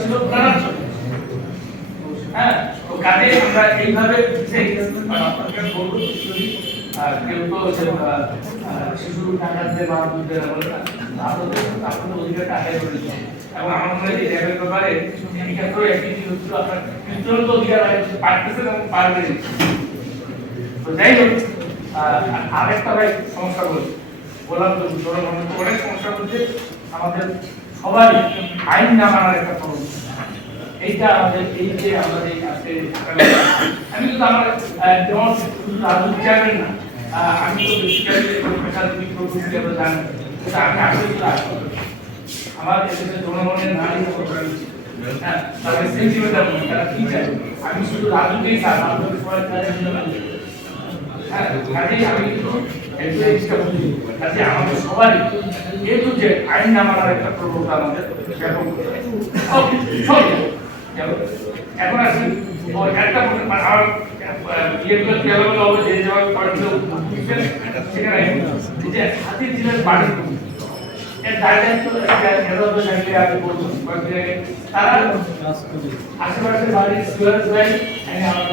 ছিল। হ্যাঁ আমরা মনে হয় র্যাবের ব্যাপারে এই ক্ষেত্রে একটি জিনিস আপনার অধিকার পারতেছেন এবং তো যাই হোক আরেকটা ভাই সমস্যা বলছি, বললাম তো জনগণের অনেক সমস্যা বলতে আমাদের সবারই আইন না মানার একটা প্রবণতা। এইটা আমাদের, এই যে আমাদের আজকে আমি কিন্তু আমার রাজনীতি চাইবেন না। আমি তো বেসিক্যালি প্রফেশনাল প্রকৃতি আমরা জানি আমি আসলে আমার দেশের জনগণের নারী হ্যাঁ আমি শুধু রাজনীতি সবাই তাদের জন্য হ্যাঁ কাজেই আমি আমাদের সবারই যেহেতু যে আইন না মানার একটা প্রবণতা আমাদের ব্যাপক এখন আসি একটা আমার ইয়েগুলো খেয়ালগুলো হবে যে যাওয়ার হাতির জেলার বাড়ি এর দায়িত্ব তো আমি বলব আশেপাশের বাড়ির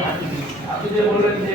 হাতি আপনি যে বললেন যে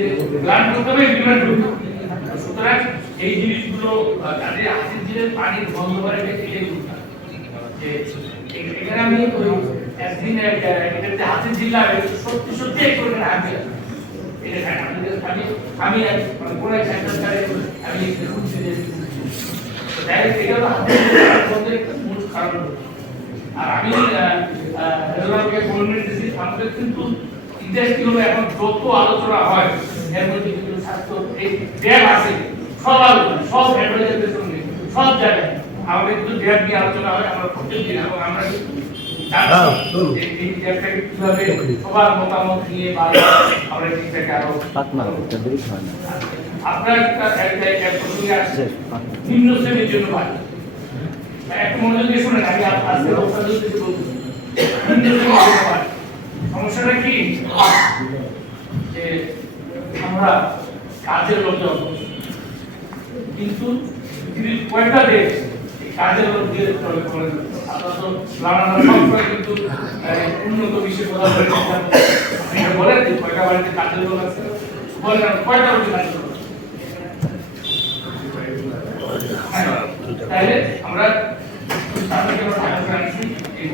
মধ্যে প্ল্যান করতে হবে ইমপ্লিমেন্ট করতে হবে সুতরাং এই জিনিসগুলো কাজে আসির জিনিস পানির বন্ধ করে। যে এখানে আমি ওই একদিন এক, আহ, এটা জিল্লা সত্যি সত্যি এক করে আমি। আমি আমি আমি এক- মানে সেন্টার আমি একটু শুনছি যে হাতির আর আমি কিন্তু ইতিহাস কি হলো এখন যত আলোচনা হয় এর মধ্যে কিন্তু স্বাস্থ্য এই ড্যাম আছে। সব আলোচনা সব অ্যাডভাইজারদের সঙ্গে সব জায়গায়। আমাদের কিন্তু ড্যাম নিয়ে আলোচনা হয় আমরা প্রত্যেক দিন এবং আমরা কিন্তু হ্যাঁ, সবার মতামত নিয়ে আমরা আরও আপনার নিম্ন শ্রেণির জন্য বাড়ি একটু মনোযোগ দিয়ে শুনেন আমি আজকে যদি বলব নিম্ন শ্রেণির জন্য বাড়ি সমস্যাটা কি? যে আমরা কাজের লোক যখন কিন্তু পৃথিবীর কয়টা দেশ কাজের লোক দিয়ে চলে করে আপনারা তো নানা সবসময় কিন্তু উন্নত বিশ্বের কথা বলে। আপনি এটা বলেন যে কয়টা বাড়িতে কাজের কয়টা তাহলে আমরা এই